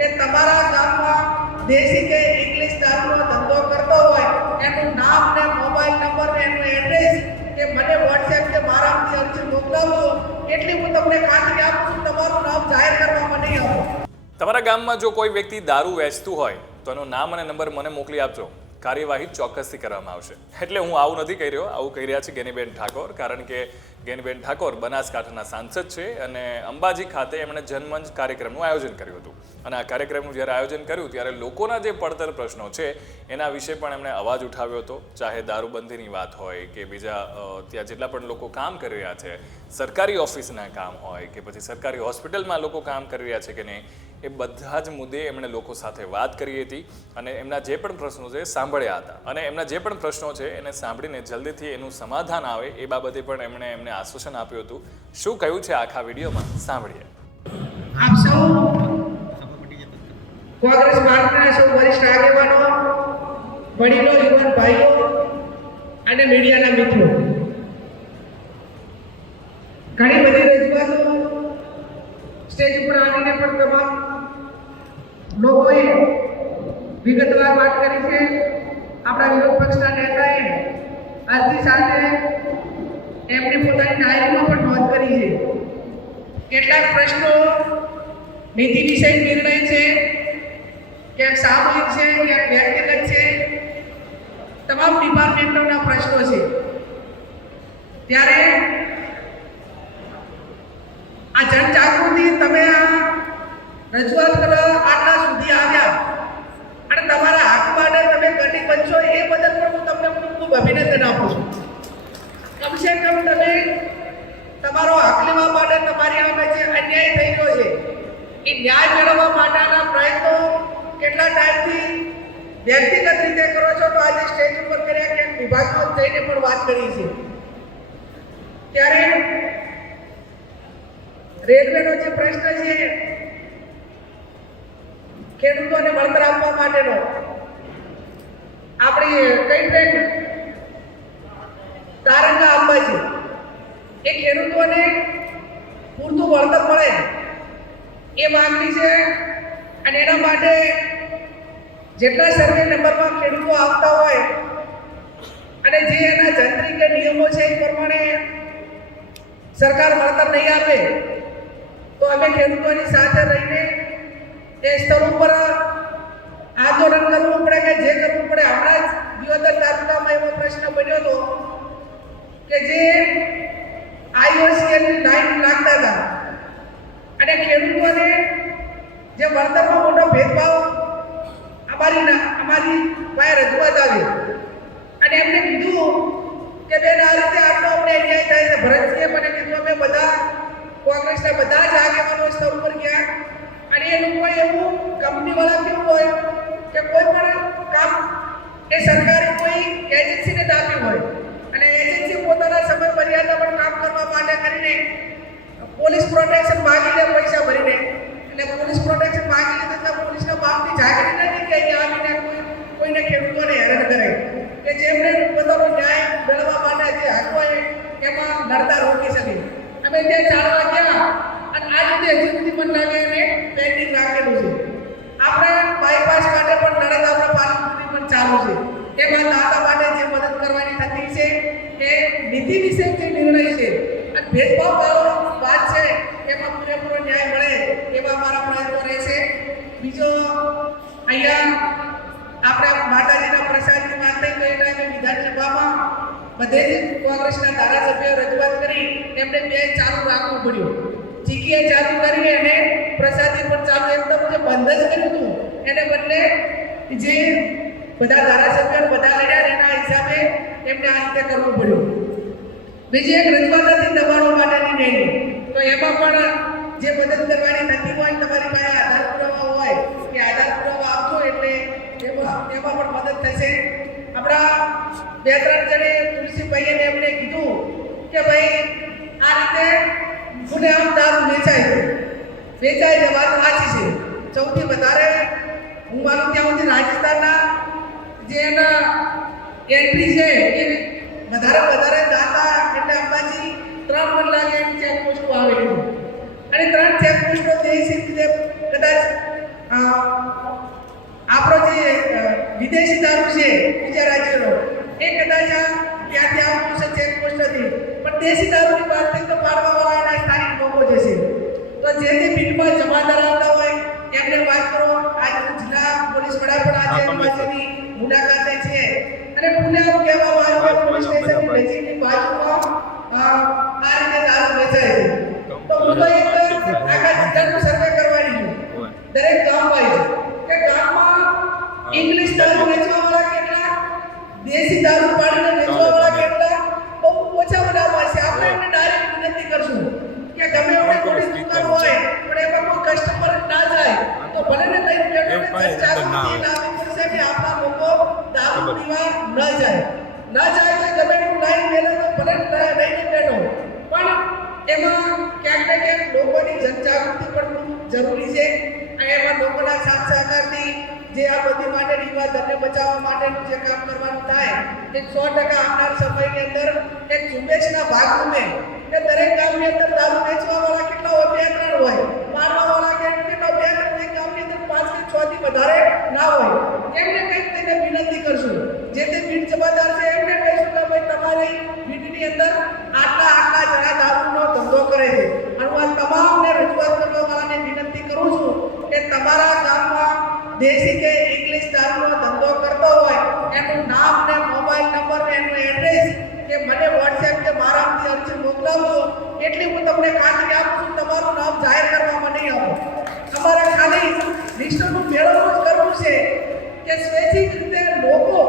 કે તમારા ગામમાં દેશી કે ઇંગ્લિશ દારૂનો ધંધો કરતો હોય, એનું નામ ને મોબાઈલ નંબર ને એનું એડ્રેસ કે મને વોટ્સએપ કે મારામાંથી અરજી મોકલાવજો, એટલી હું તમને ખાતરી આપું છું, તમારું નામ જાહેર કરવામાં નહીં આવો. તમારા ગામમાં જો કોઈ વ્યક્તિ દારૂ વેચતું હોય, તો એનું નામ અને નંબર મને મોકલી આપજો. કાર્યવાહી ચોક્કસથી કરવામાં આવશે. એટલે હું આવું નથી કહી રહ્યો, આવું કહી રહ્યા છે ગેનીબેન ઠાકોર, કારણ કે ગેનીબેન ઠાકોર બનાસકાંઠાના સાંસદ છે અને અંબાજી ખાતે એમણે જનમંચ કાર્યક્રમનું આયોજન કર્યું હતું. અને આ કાર્યક્રમનું જ્યારે આયોજન કર્યું ત્યારે લોકોના જે પડતર પ્રશ્નો છે, એના વિશે પણ એમણે અવાજ ઉઠાવ્યો હતો. ચાહે દારૂબંધીની વાત હોય કે બીજા ત્યાં જેટલા પણ લોકો કામ કરી રહ્યા છે, સરકારી ઓફિસના કામ હોય કે પછી સરકારી હોસ્પિટલમાં લોકો કામ કરી રહ્યા છે કે નહીં, એ બધા જ મુદ્દે એમણે લોકો સાથે વાત કરી હતી અને એમના જે પણ પ્રશ્નો છે સાંભળ્યા હતા. અને એમના જે પણ પ્રશ્નો છે એને સાંભળીને જલ્દીથી એનું સમાધાન આવે એ બાબતે પણ એમણે એમને આશ્વાસન આપ્યું હતું. શું કહ્યું છે આખા વિડીયોમાં? સાંભળીએ. આપ સૌ કોંગ્રેસ પાર્ટીના સૌ વરિષ્ઠ આગેવાનો, વડીલો, યુવાન ભાઈઓ અને મીડિયાના મિત્રો. ઘણી બધી રજૂઆતો સ્ટેજ ઉપર આવીને પણ તમામ લોકોએ વિગતવાર વાત કરી છે. આપણા વિરોધ પક્ષના નેતાએ આજની સાથે એમની પોતાની ડાયરીમાં પણ નોંધ કરી છે. કેટલાક પ્રશ્નો નીતિ વિષય નિર્ણય છે. ક્યાંક સામૂહિક છે ક્યાંક વ્યક્તિગત છે, તમામ ડિપાર્ટમેન્ટોના પ્રશ્નો છે. ત્યારે આ જનજાગૃતિ તમે આ રજૂઆત કરવા આટલા સુધી આવ્યા. અને તમારા હક માટે તમે ઘટી બનશો, એ બદલ પણ હું તમને ખૂબ ખૂબ અભિનંદન આપું છું. કમસે કમ તમે તમારો હક લેવા માટે તમારી સામે જે અન્યાય થઈ ગયો છે, એ ન્યાય મેળવવા માટેના પ્રયત્નો કેટલા ટાઈમથી વ્યક્તિગત રીતે કરો છો તો આજે સ્ટેજ ઉપર કર્યા કે વિભાગમાં જઈને પણ વાત કરી છે. ત્યારે રેલવેનો જે પ્રશ્ન છે ખેડૂતોને વળતર આપવા માટેનો, આપણી કઈ ટ્રેન તારંગા અંબાજી, એ ખેડૂતોને પૂરતું વળતર મળે એ માંગણી છે અને એના માટે જેટલા સર્વે નંબરમાં ખેડૂતો આવતા હોય અને જે એના જંત્રી કે નિયમો છે એ પ્રમાણે સરકાર વળતર નહીં આપે, તો અમે ખેડૂતોની સાથે રહીને એ સ્તર ઉપર આંદોલન કરવું પડે કે જે કરવું પડે. હમણાં જ દિયોદર તાલુકામાં એવો પ્રશ્ન બન્યો હતો કે જે આઈઓસીએલની લાઈન લાગતા હતા અને ખેડૂતોને જે વળતરમાં મોટો ભેદભાવ અમારી અમારી પાસે રજૂઆત આવી અને એમને કીધું કે બેન, આ રીતે આટલો અમને અન્યાય થાય છે. ભરતસિંહે મને કીધું, અમે બધા કોંગ્રેસના બધા જ આગેવાનો સ્તર ઉપર ગયા. અને એ લોકોએ એવું કંપનીવાળા કેવું હોય કે કોઈ પણ કામ એ સરકારી કોઈ એજન્સીને જ આપ્યું હોય. અને એજન્સી પોતાના સમય મર્યાદા પણ કામ કરવા માટે કરીને પોલીસ પ્રોટેક્શન માગીને પૈસા ભરીને એટલે પોલીસ પ્રોટેક્શન માંગી લીધું પોલીસના બાપની જાગીર નથી કે અહીંયા આવીને કોઈ કોઈને ખેડૂતોને હેરાન કરે કે જેમને પોતાનો ન્યાય મેળવવા માટે જે હક હોય એમાં લડતા રોકી શકે અમે ત્યાં ચાલવા ગયા અને આ રીતે હજી સુધી મને લાગે એને પેન્ડિંગ રાખેલું છે આપણે બાયપાસ માટે પણ લડત આપણે પાલનપુરની પણ ચાલુ છે એમાં દાદા માટે જે મદદ કરવાની થતી છે એ નીતિ વિશે જે નિર્ણય છે અને ભેદભાવ વાળો વાત છે એમાં પૂરેપૂરો ન્યાય મળે એવા મારા પ્રયત્નો રહેશે બીજો અહીંયા આપણે માતાજીના પ્રસાદની વાત થઈ તો એ ટાઈમે વિધાનસભામાં બધે જ કોંગ્રેસના ધારાસભ્યો રજૂઆત કરી, એમને બે ચાલુ રાખવું પડ્યું. ચીકીએ ચાલુ કરી અને પ્રસાદી પણ ચાલુ. એકદમ જે બંધ જ કર્યું હતું. એને બદલે જે બધા ધારાસભ્યો બધા લડ્યા એના હિસાબે એમને આ રીતે કરવું પડ્યું. બીજી એક રજૂઆત હતી દબાણો માટેની નહીં તો એમાં પણ જે મદદ કરવાની થતી હોય, તમારી પાસે આધાર પુરાવા હોય કે આધાર પુરાવા આપજો એટલે એમાં એમાં પણ મદદ થશે. આપણા બે ત્રણ જણે તુલસીભાઈએ એમને કીધું કે ભાઈ આ રીતે ગુનેઆમ દારૂ વેચાય છે. વેચાય છે વાત સાચી છે. સૌથી વધારે હું માનું ત્યાં સુધી રાજસ્થાનના જે એના એન્ટ્રી છે એ વધારે વધારે દાતા એટલે અંબાજી ત્રણ મન લાગે એમ ચેક પોસ્ટો આવેલી અને ત્રણ ચેક પોસ્ટો છે કદાચ કદાચ અ, વિદેશી દારૂ છે બીજા રાજ્યનો. એ કદાચ ત્યાંથી આવતું છે ચેક હતી. પણ દેશી દારૂની વાત થઈ તો પાડવાવાળા એના સ્થાનિક લોકો જે છે તો જે તે બીટમાં જમાદાર આવતા હોય એમને વાત કરો. આજે જિલ્લા પોલીસ વડા પણ આજે એમની મુલાકાતે છે. અને પુણે આમ કહેવામાં આવ્યું પોલીસ સ્ટેશનની નજીકની બાજુમાં આ રીતે દારૂ વેચાય છે. તો હું તો એક આખા જિલ્લાનું સર્વે કરવાની છું. દરેક ગામ ઇંગ્લિશ દારૂ વેચવાવાળા કેટલા? દેશી દારૂ પાડીને વેચવાવાળા કેટલા? બહુ ઓછા બનાવવા છે. આપણે એમને ડાયરેક્ટ વિનંતી કરશું કે ગમે એવડે મોટી દુકાન હોય પણ એમાં કોઈ કસ્ટમર ના જાય તો ભલે ને લઈ બેઠો આવે. લાવવી પડશે કે આપણા લોકો દારૂ પીવા ન જાય. ન જાય તો ગમે એટલું લાઈન મેળવે તો ભલે લઈને બેઠો પણ એમાં ક્યાંક ને ક્યાંક લોકોની જનજાગૃતિ પણ જરૂરી છે. એમાં લોકોના સાથ સહકારથી જે આ બધી માટે વિવાદને બચાવવા માટેનું જે કામ કરવાનું થાય એ સો ટકા આવનાર સમયની અંદર એક ઝુંબેશના ભાગરૂપે કે દરેક ગામની અંદર દારૂ વેચવાવાળા કેટલા હોય બે ત્રણ હોય, મારવાવાળા કે કેટલા બે ત્રણ ગામની અંદર પાંચ કે છ થી વધારે ના હોય, કેમ કંઈક તેને વિનંતી કરશું જે તે બીટ જમાદાર છે એમને કહીશું કે ભાઈ તમારી બીટની અંદર આટલા આટલા જણા દારૂનો ધંધો કરે છે અને હું આ તમામને રજૂઆત કરવા વાળાને વિનંતી કરું છું કે તમારા ગામમાં દેશી કે ઇંગ્લિશ દારૂનો ધંધો કરતો હોય એનું નામ ને મોબાઈલ નંબર ને એનું એડ્રેસ કે મને WhatsApp કે મારામાંથી અરજી મોકલાવજો એટલી હું તમને ખાતરી આપું છું તમારું નામ જાહેર કરવામાં નહીં આવું અમારે ખાલી લિસ્ટનું મેળવવું જ કરવું છે કે સ્વૈચ્છિક રીતે લોકો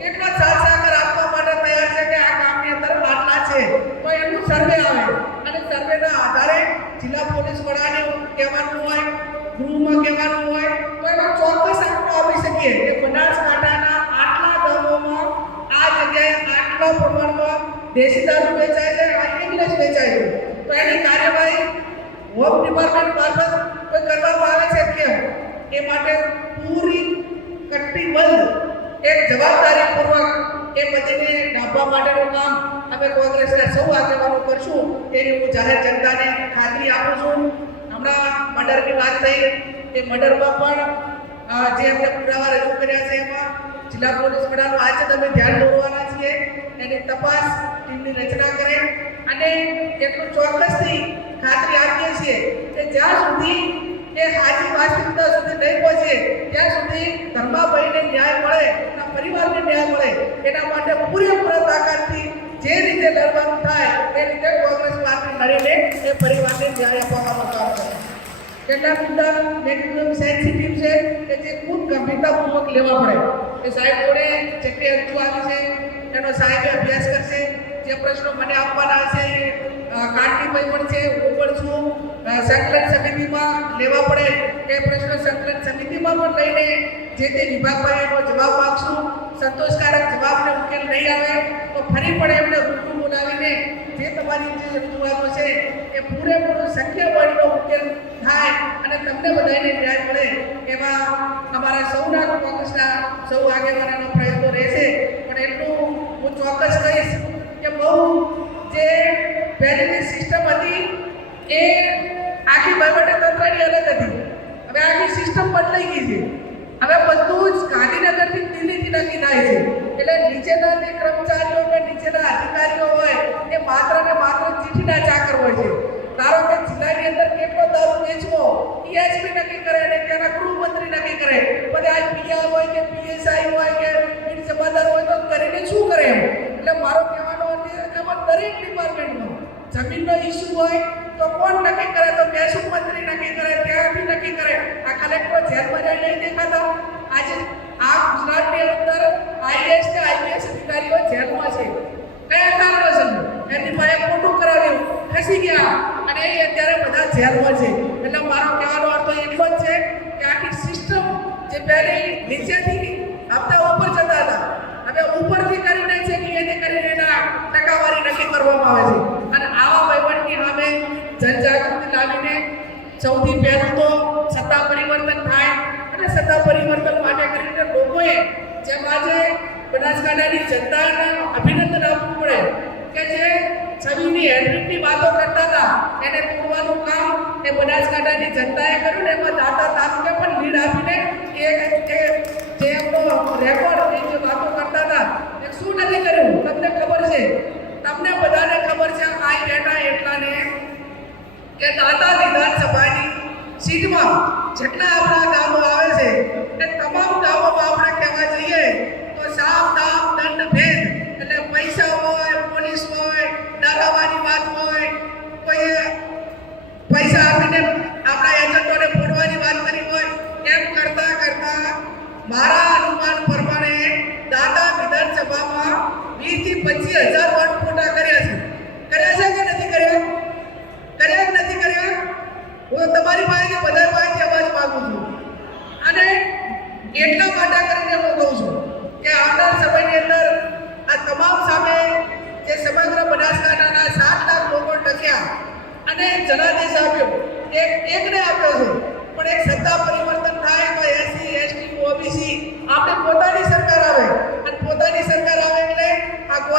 કેટલો સાથ સહકાર આપવા માટે તૈયાર છે કે આ ગામની અંદર આટલા છે તો એનું સર્વે આવે અને સર્વેના આધારે જિલ્લા પોલીસ વડાને કહેવાનું હોય ગૃહમાં કહેવાનું હોય તો એમાં ચોક્કસ આંકડો આપી શકીએ કે બનાસકાંઠાના આટલા ગામોમાં આ જગ્યાએ આટલા પ્રમાણમાં દેશી દારૂ વેચાય છે અને ઇંગ્લિશ વેચાય છે. તો એની કાર્યવાહી હોમ ડિપાર્ટમેન્ટ મારફત કરવામાં આવે છે કેમ? એ માટે પૂરી કટ્ટીબંધ એક જવાબદારીપૂર્વક એ બધીને ડાબવા માટેનું કામ અમે કોંગ્રેસના સૌ આગેવાનો કરશું એની હું જાહેર જનતાને ખાતરી આપું છું. હમણાં મર્ડરની વાત થઈ. એ મર્ડરમાં પણ જે અમને પુરાવા રજૂ કર્યા છે એમાં જિલ્લા પોલીસ વડાનું આજે તમે ધ્યાન દોરવાના છીએ. એની તપાસ ટીમની રચના કરે. અને એટલું ચોક્કસથી ખાતરી આપીએ છીએ કે જ્યાં સુધી એ સાચી વાસ્તવિકતા સુધી નહીં પહોંચે, ત્યાં સુધી ધર્માભાઈને ન્યાય મળે, એના પરિવારને ન્યાય મળે, એના માટે પૂરેપૂરા તાકાતથી જે રીતે લડવાનું થાય, એ રીતે કોંગ્રેસ પાર્ટી લડીને એ પરિવારને ન્યાય આપવામાં કરે. કેટલાક મુદ્દા મેં કીધું સેન્સિટિવ છે કે જે ખૂબ ગંભીરતાપૂર્વક લેવા પડે. એ સાહેબ જોડે જેટલી અંતુ આવી છે એનો સાહેબે અભ્યાસ કરશે. જે પ્રશ્નો મને આપવાના છે અ, પણ છે હું પણ છું. સંકલન સમિતિમાં લેવા પડે એ પ્રશ્નો સંકલન સમિતિમાં પણ લઈને જે તે વિભાગમાં એનો જવાબ આપશું. સંતોષકારક જવાબને ઉકેલ નહીં આવે તો ફરી પણ એમને રૂબરૂ બોલાવીને જે તમારી જે રજૂઆતો છે એ પૂરેપૂરો સંખ્યાબળનો ઉકેલ થાય અને તમને બધાને ન્યાય મળે એવા અમારા સૌના કોંગ્રેસના સૌ આગેવાનોનો પ્રયત્નો રહેશે. પણ એટલું હું ચોક્કસ કહીશ બહુ જે પહેલીની સિસ્ટમ હતી, એ આખી વહીવટી તંત્રની અલગ હતી. હવે આખી સિસ્ટમ બદલાઈ ગઈ છે. હવે બધું જ ગાંધીનગરથી દિલ્હીથી નક્કી થાય છે. એટલે નીચેના જે કર્મચારીઓ કે નીચેના અધિકારીઓ હોય, એ માત્ર ને માત્ર ચીઠીના ચાકર હોય છે. ધારો કે જિલ્લાની અંદર કેટલો દારૂ વેચવો ઈએસપી નક્કી કરે અને ત્યાંના ગૃહમંત્રી નક્કી કરે. બધા પીઆર હોય કે પીએસઆઈ હોય કે બીડ જમાદાર હોય તો કરીને શું કરે એમ એટલે મારો કહેવાનો અર્થ એ છે કે એમાં દરેક જમીનનો ઇસ્યુ હોય તો કોણ નક્કી કરે? તો મહેસૂલ મંત્રી નક્કી કરે ત્યાંથી નક્કી કરે. આ કલેક્ટર જેલમાં જઈને નહીં દેખાતા. આજે આ ગુજરાતની અંદર આઈએસ કે આઈપીએસ અધિકારીઓ જેલમાં છે. કયા કારણોસર એમની પાસે ખોટું કરાવ્યું. ખસી ગયા. અને એ અત્યારે બધા જેલમાં છે. એટલે મારો કહેવાનો અર્થ એટલો જ છે કે આખી સિસ્ટમ જે પહેલી નીચેથી આપતા ઉપર જતા હતા. હવે ઉપરથી કરીને છે કે એને કરીને એના ટકાવારી નક્કી કરવામાં આવે છે. અને આવા વહીવટની સામે જનજાગૃતિ લાવીને સૌથી પહેલું તો સત્તા પરિવર્તન થાય અને સત્તા પરિવર્તન માટે કરીને લોકોએ જેમ આજે બનાસકાંઠાની જનતાને અભિનંદન આપવું પડે કે જે છબીની હેડરીટની વાતો કરતા હતા એને તોડવાનું કામ એ બનાસકાંઠાની જનતાએ કર્યું ને એમાં દાતા તાલુકે પણ લીડ આપીને એ એ જે નથી કર્યું? તમને ખબર છે તમને બધાને ખબર છે, આ બેઠા એટલાને કે દાતા વિધાનસભાની સીટમાં જેટલા આપણા ગામો આવે છે એ તમામ ગામોમાં આપણે કહેવા જઈએ તો સામ દામ દંડ, ભેદ એટલે પૈસા હોય, પોલીસ હોય દાદાવાની વાત હોય કોઈ પૈસા આપીને આપણા એજન્ટોને ફોડવાની વાત કરી હોય, એમ કરતા કરતા મારા અનુમાન પ્રમાણે દાદા વિધાનસભામાં વીસથી પચીસ હજાર વોટ ખોટા કર્યા છે કર્યા છે કે નથી કર્યા કર્યા કે નથી કર્યા હું તમારી પાસેથી બધા પાસેથી અવાજ માંગુ છું અને એટલા માટે કરીને હું કહું છું કે આવનાર સમયની અંદર આ તમામ સામે જે સમગ્ર બનાસકાંઠાના સાત લાખ લોકો ટક્યા અને જનાદેશ આપ્યો એક એકને આપ્યો છે પણ એક સત્તા પરિવર્તન થાય તો એસસી એસટી ઓબીસી આપણે પોતાની સરકાર આવે અને પોતાની સરકાર આવે એટલે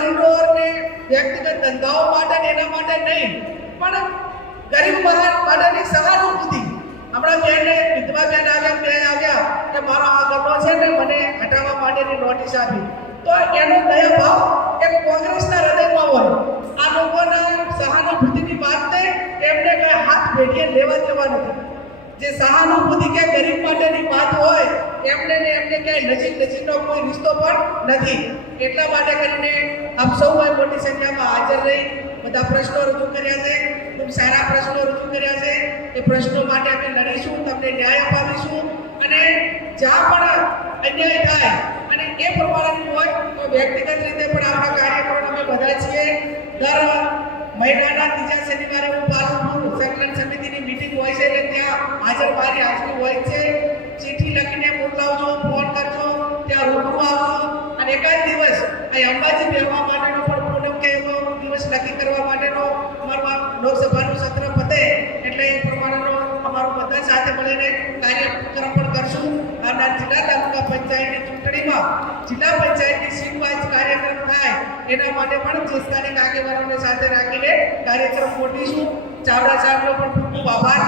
આ વ્યક્તિગત ધંધાઓ માટે ને એના માટે નહીં, પણ ગરીબ માટેની સહાનુભૂતિ. હમણાં બેને વિધવા બેન આવ્યા બે આવ્યા, કે મારો આ ગમો છે ને મને હટાવવા માટેની નોટિસ આપી. તો એનો દયા ભાવ એક કોંગ્રેસના હૃદયમાં હોય. આ લોકોના સહાનુભૂતિની વાત ને એમને કઈ હાથ ભેટીએ લેવા દેવા નથી. જે સહાનુભૂતિ કે ગરીબ માટેની વાત હોય એમને ને એમને ક્યાંય નજીક નજીકનો કોઈ રિશ્તો પણ નથી. એટલા માટે કરીને આપ સૌએ મોટી સંખ્યામાં હાજર રહી, બધા પ્રશ્નો રજૂ કર્યા છે, ખૂબ સારા પ્રશ્નો રજૂ કર્યા છે. એ પ્રશ્નો માટે અમે લડીશું, તમને ન્યાય અપાવીશું. અને જ્યાં પણ અન્યાય થાય અને એ પ્રમાણેનું હોય, તો વ્યક્તિગત રીતે પણ આપણા કાર્યક્રમ અમે બધા છીએ. દર મહિનાના ત્રીજા શનિવારે હું પાલનપુર સંકલન સમિતિની મીટિંગ હોય છે, એટલે ત્યાં હાજર મારી હાજરી હોય છે. અંબાજી બેહવા માટેનો પણ પૂનમ કે દિવસ નક્કી કરવા માટેનો અમારું લોકસભાનું સત્ર પતે એટલે એ પ્રમાણેનો અમારું બધા સાથે મળીને કાર્યક્રમ પણ કરશું. આવનાર જિલ્લા તાલુકા પંચાયતની ચૂંટણીમાં જિલ્લા પંચાયતની સીટ વાઇઝ કાર્યક્રમ થાય એના માટે પણ જે સ્થાનિક આગેવાનોને સાથે રાખીને કાર્યક્રમ ગોઠવીશું ચાવડા સાહેબનો પણ ખૂબ ખૂબ આભાર.